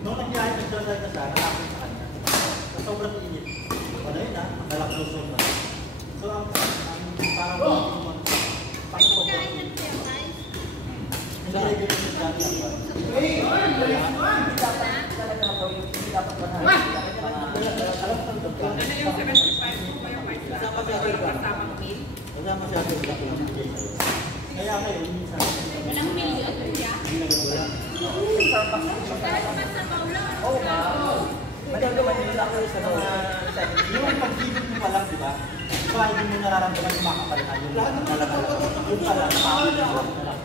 Nung nangyari ng dasal na sana, nakapit sa kanya. Sa sobrang init. Ano yun ha? Ang galaklusong na. So, ang parang pagkain ng termites. Hindi rin yung dati ang ba? Hindi dapat manahal. Alam ko ang doktor. Ano yung 75 mo yung may kasamang meal? Wala masyado yung dati ang bigay sa'yo. Kaya kayo, minsan. Walang million siya. Hindi na gano'n. Oo nga. Magagawa nyo lang kayo sa mga Yung pag-ibig mo pa lang, di ba? Diba, hindi mo nararamdaman yung makapalitan. Yung lahat ng talaga. Yung pala, nakakalaman na lang.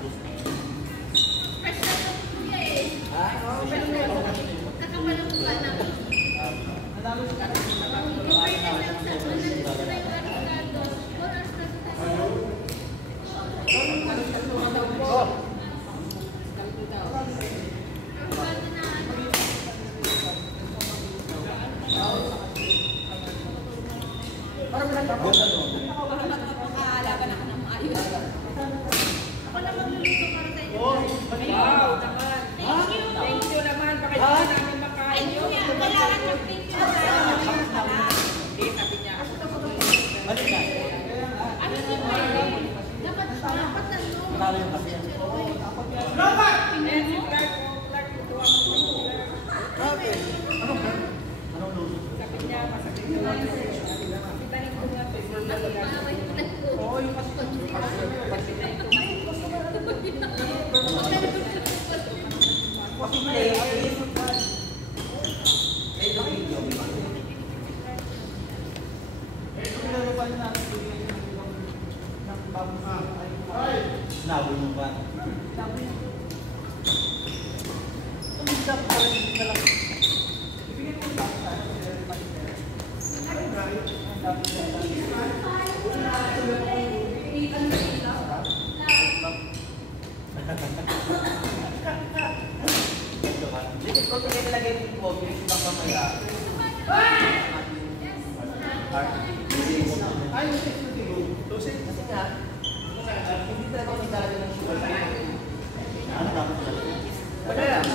Fresh na ito kuya eh. Kakapalang ko ka namin. Nakakalaban ako ng maayos. Ako na magluluto para sa inyo. Wow, naman. Thank you. Thank you naman. Baka hindi namin makain Thank you yun. yan. Kailangan ng thank you na tayo. Hindi, sabi niya. Ano na? Ano yung pwede? Dapat ano? Marami yung kasi yan. Eh, si Clark, Clark, tuwa mo. Anong luto? Sabi niya, masakit na lang. Kapitahin ko nga ito. Oo, yung kapitahin ko. Sinabi mo ba? Ang isang parang hindi ka lang. Dito ko nilagay yung coffee, baka mamaya. Kasi nga, hindi talaga ako naglalagay ng sugar. Ano dapat na? Wala lang.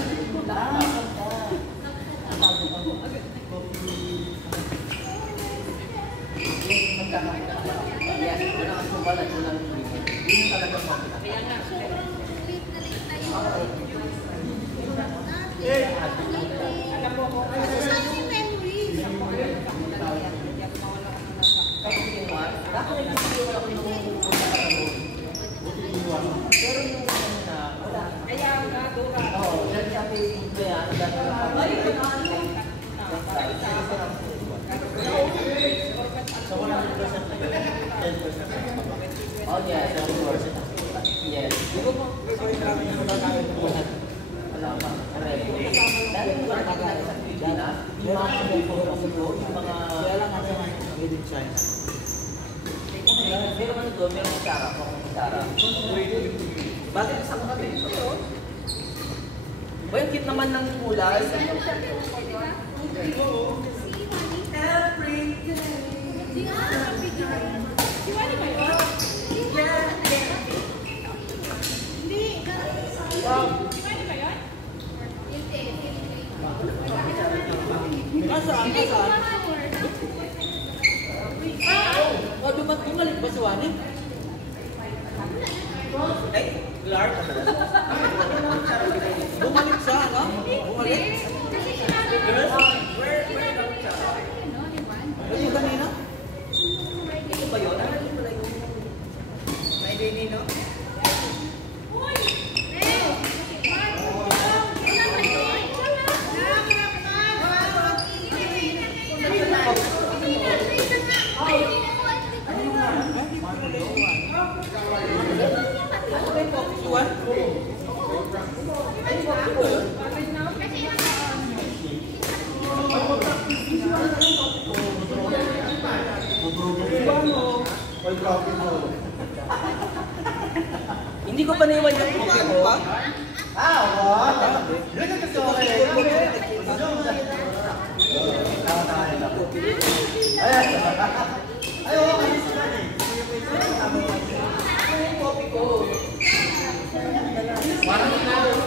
Yes, wala kang subalan, wala kang subalan. Yun talaga po. Kaya nga. Sobrang late na late tayo. Alam mo ako. Nasasayang yung memories. Kahit yung one, dapat nagsisimula ako yung pupunta ka doon. Pero yung ano na, wala. Kaya nga, Dora. Oo, dahil sabi yung kaya, dahil Sa 100% na yun, 10% oh yes, 10%. yes. Di ko po, wala pa. Dahil yung mga nakakaya sa Pilipinas, yung mga yung mga... Kaya lang ang made in China. Meron ano doon, meron kutsara, kutsara. Bakit isang kami? Ba yung cute naman ng kulay? Si Wally ba yun? Si Wally ba yun? Hindi. Nasaan? Bumalik ba si Wani? Ay, Clark. Bumalik siya, ano? Bumalik? Kasi sinabi mo. Where the kutsara? Yung kanina? Ito ba yun? Ano yung pala yung... May dini, no? Uy! Reo! Ilan ba yun? Ano ba yung coffee suwan? Hindi ko pa naiwan yung coffee ko. Oo. Ganyan kasi okay. Ay, oo, kasi sila eh. Yung coffee ko. Parang ikaw.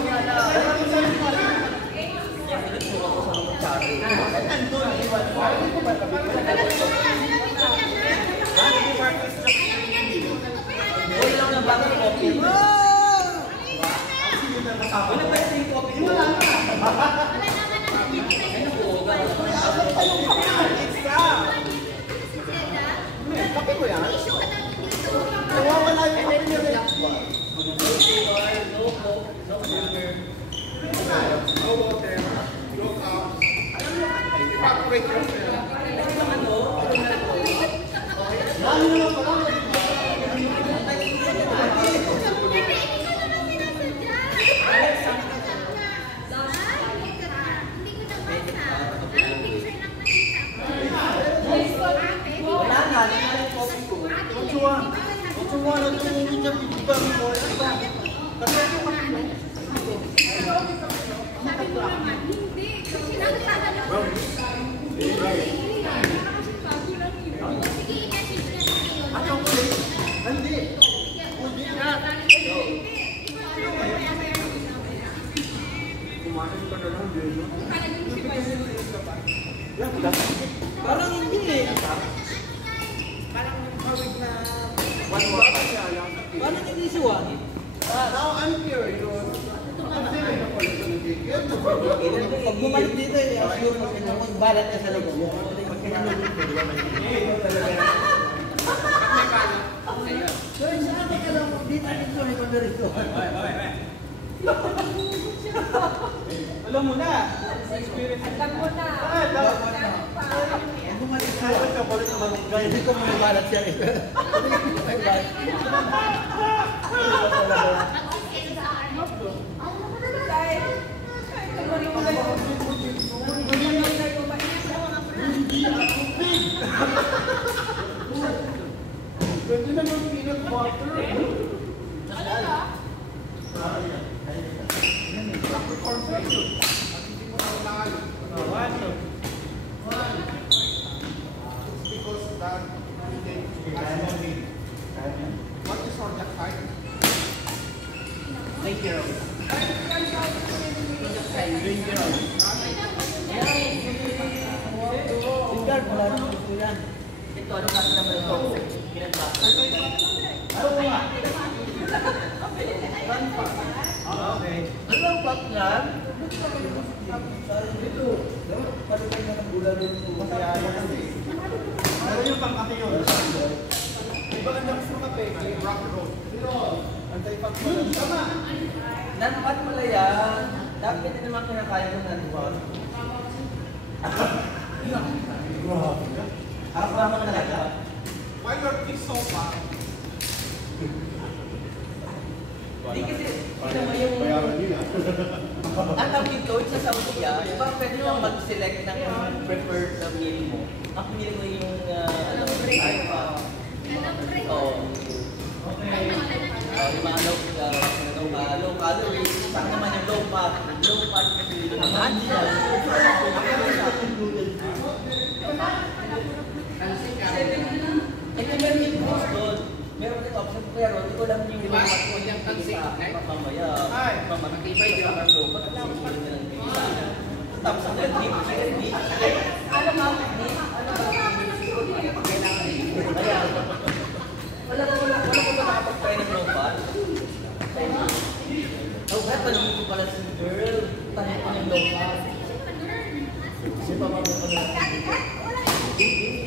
Parang hindi eh. Parang hawig na... One more pa siya. Parang hindi si Juan. Now I'm curious. Pag bumalik dito eh, assure mo sila magbalat ka sa loob. Pag kinanong dito, di ba may so, saan ka lang dito dito may konderito? Alam mo na. Alam mo na. Pag bumalik ka, balik ka malunggay. Hindi ko magbalat siya eh. Pwede naman peanut butter. Because that what is on that side? Take care of it. Tinggal, wala nang gusto yan. Ito, ano kasi naman ito? Peanut butter. Ano nga? Okay. Ano ang pak yan? Ito. Dapat palagay na ng gula rin ito. Ano yung pangkape yun? Iba ang next mo kape, may rock road. Antay-pagpunan. Tama! Dapat pala yan. Dapat hindi naman kinakaya ko na ito. Harap naman talaga. Why your kiss so far? Hindi kasi, ito mo yung... Ang tawag dito, sa Saudi, di ba pwede mo mag-select ng preferred na meal mo? Ang pinili mo yung... yung mga low calories, saan naman yung low fat kasi dito naman. Meron yung post doon. Meron din option, pero hindi ko lang yung low fat ko yung mamaya. Mamatibay din ang low fat kasi hindi ko nilang pinila. Tapos ang deep. Ano ba? Wala ko ba nakapag-try ng low fat? Oh, kahit tanongin ko pala si girl, tanong ko ng low fat. Kasi pa mga kasi isang twin girl.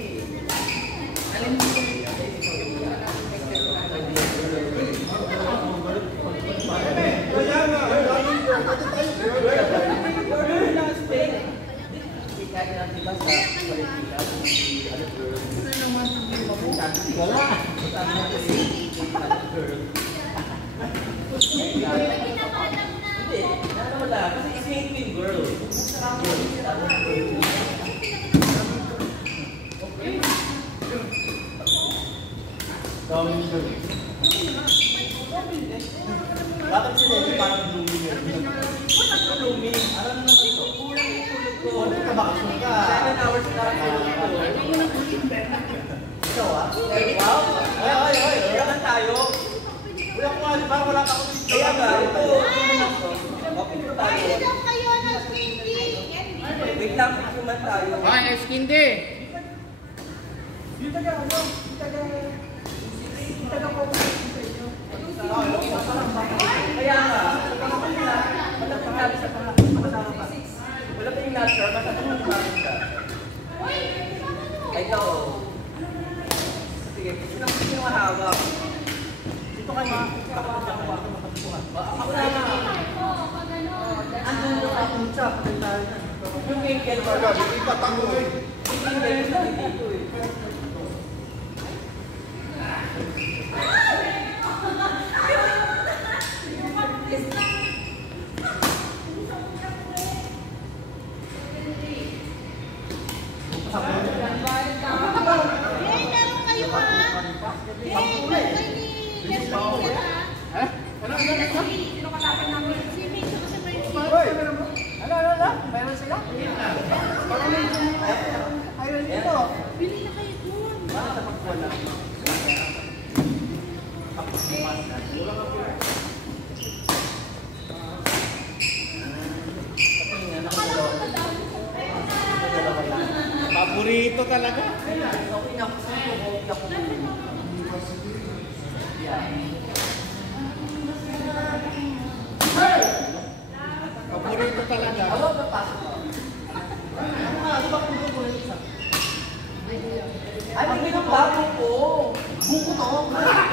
Bakit sila ito parang blooming yun? Wala blooming. Alam mo naman ito. Kulang yung tulog ko. Ano ka bakasyon ka? 7 hours na ako tulog ko. Ikaw ah? Wow! Ay! Wala lang tayo. Wala ko nga, parang wala ka ako dito. Kaya nga, ito. Okay po tayo. Wait lang, picture tayo. Ay, Eskinde! Dito ka, ano? Dito ka po. Kaya nga, wala pa natin sa kasama pa. Wala pa yung natural, matatapos natin siya. Ay, ito. Sige, gusto nang mahawak. Dito kayo. Ako na nga. Andun yung kapunta. Yung winkle ko. Hindi pa tangoy. Yung winkle ko dito eh. Mayroon sila? Ayun dito. Bili na kayo doon. Paborito talaga. Okay na ako sa iyo. Paborito talaga. Ako na pasok ko. Ay, may ginagawa ko. Buko to.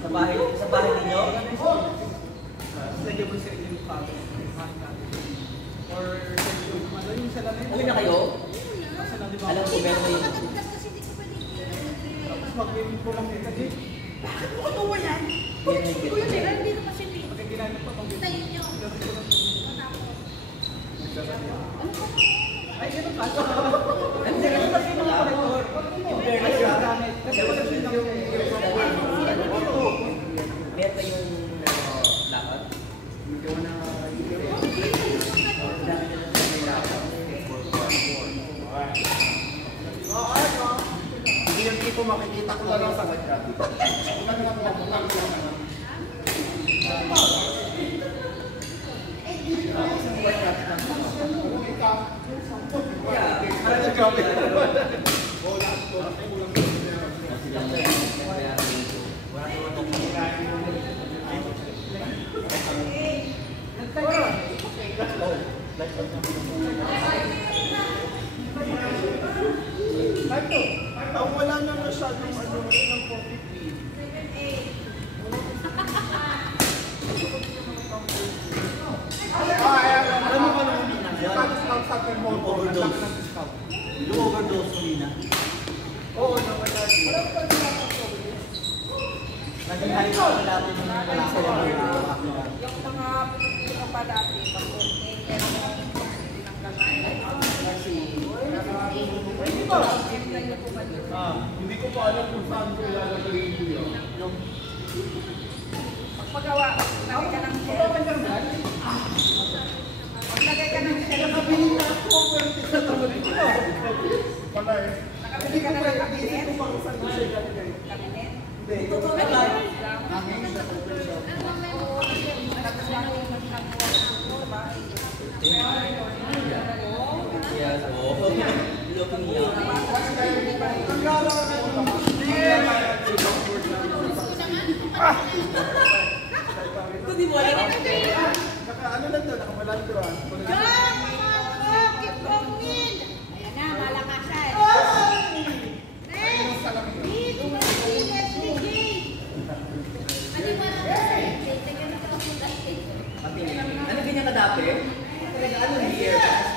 Sa bahay ninyo? Uwi na kayo? Alam ko, meron na yun. Bakit mo kutuwa yan? Kuya, tira, hindi na kasi hindi. Tayo niyo. Ay, ganun pa. Hindi kasi kasi mga kolektor. Yung fairness siya. Kasi wala siya yung Beta yung lakad. Hindi yung tipo makikita ko lang sa kanya. Wala na masyadong ano ng coffee. Alam mo ba naman yan? Overdose. Yung overdose kanina. Oo, nawala. Naging hali pa natin yung mga celebrity. yung mga Pilipino pa dati, pag-okay, pero Hindi ko pa alam kung saan ko ilalagay yung pagpagawa, lagay ka ng shell. Maglagay ka ng shell. nakabili na ako, pero hindi sa tawag ko. Pala eh. Nakabili ka na ng kabinet. Hindi ko pa kung saan ko siya ilalagay. Kabinet. Hindi. Totoo na lang. Hangin sa coffee shop. Tapos lang yung nagkakuha sa bahay. Yes, oo. Looking niya. Ito di mo alam. Ano lang to, nakabalanturan. Keep going! Ayan na, malakasan. Next! Dito na si Leslie Gate. Ano ba na? Ano ganyan ka dati? Ano year?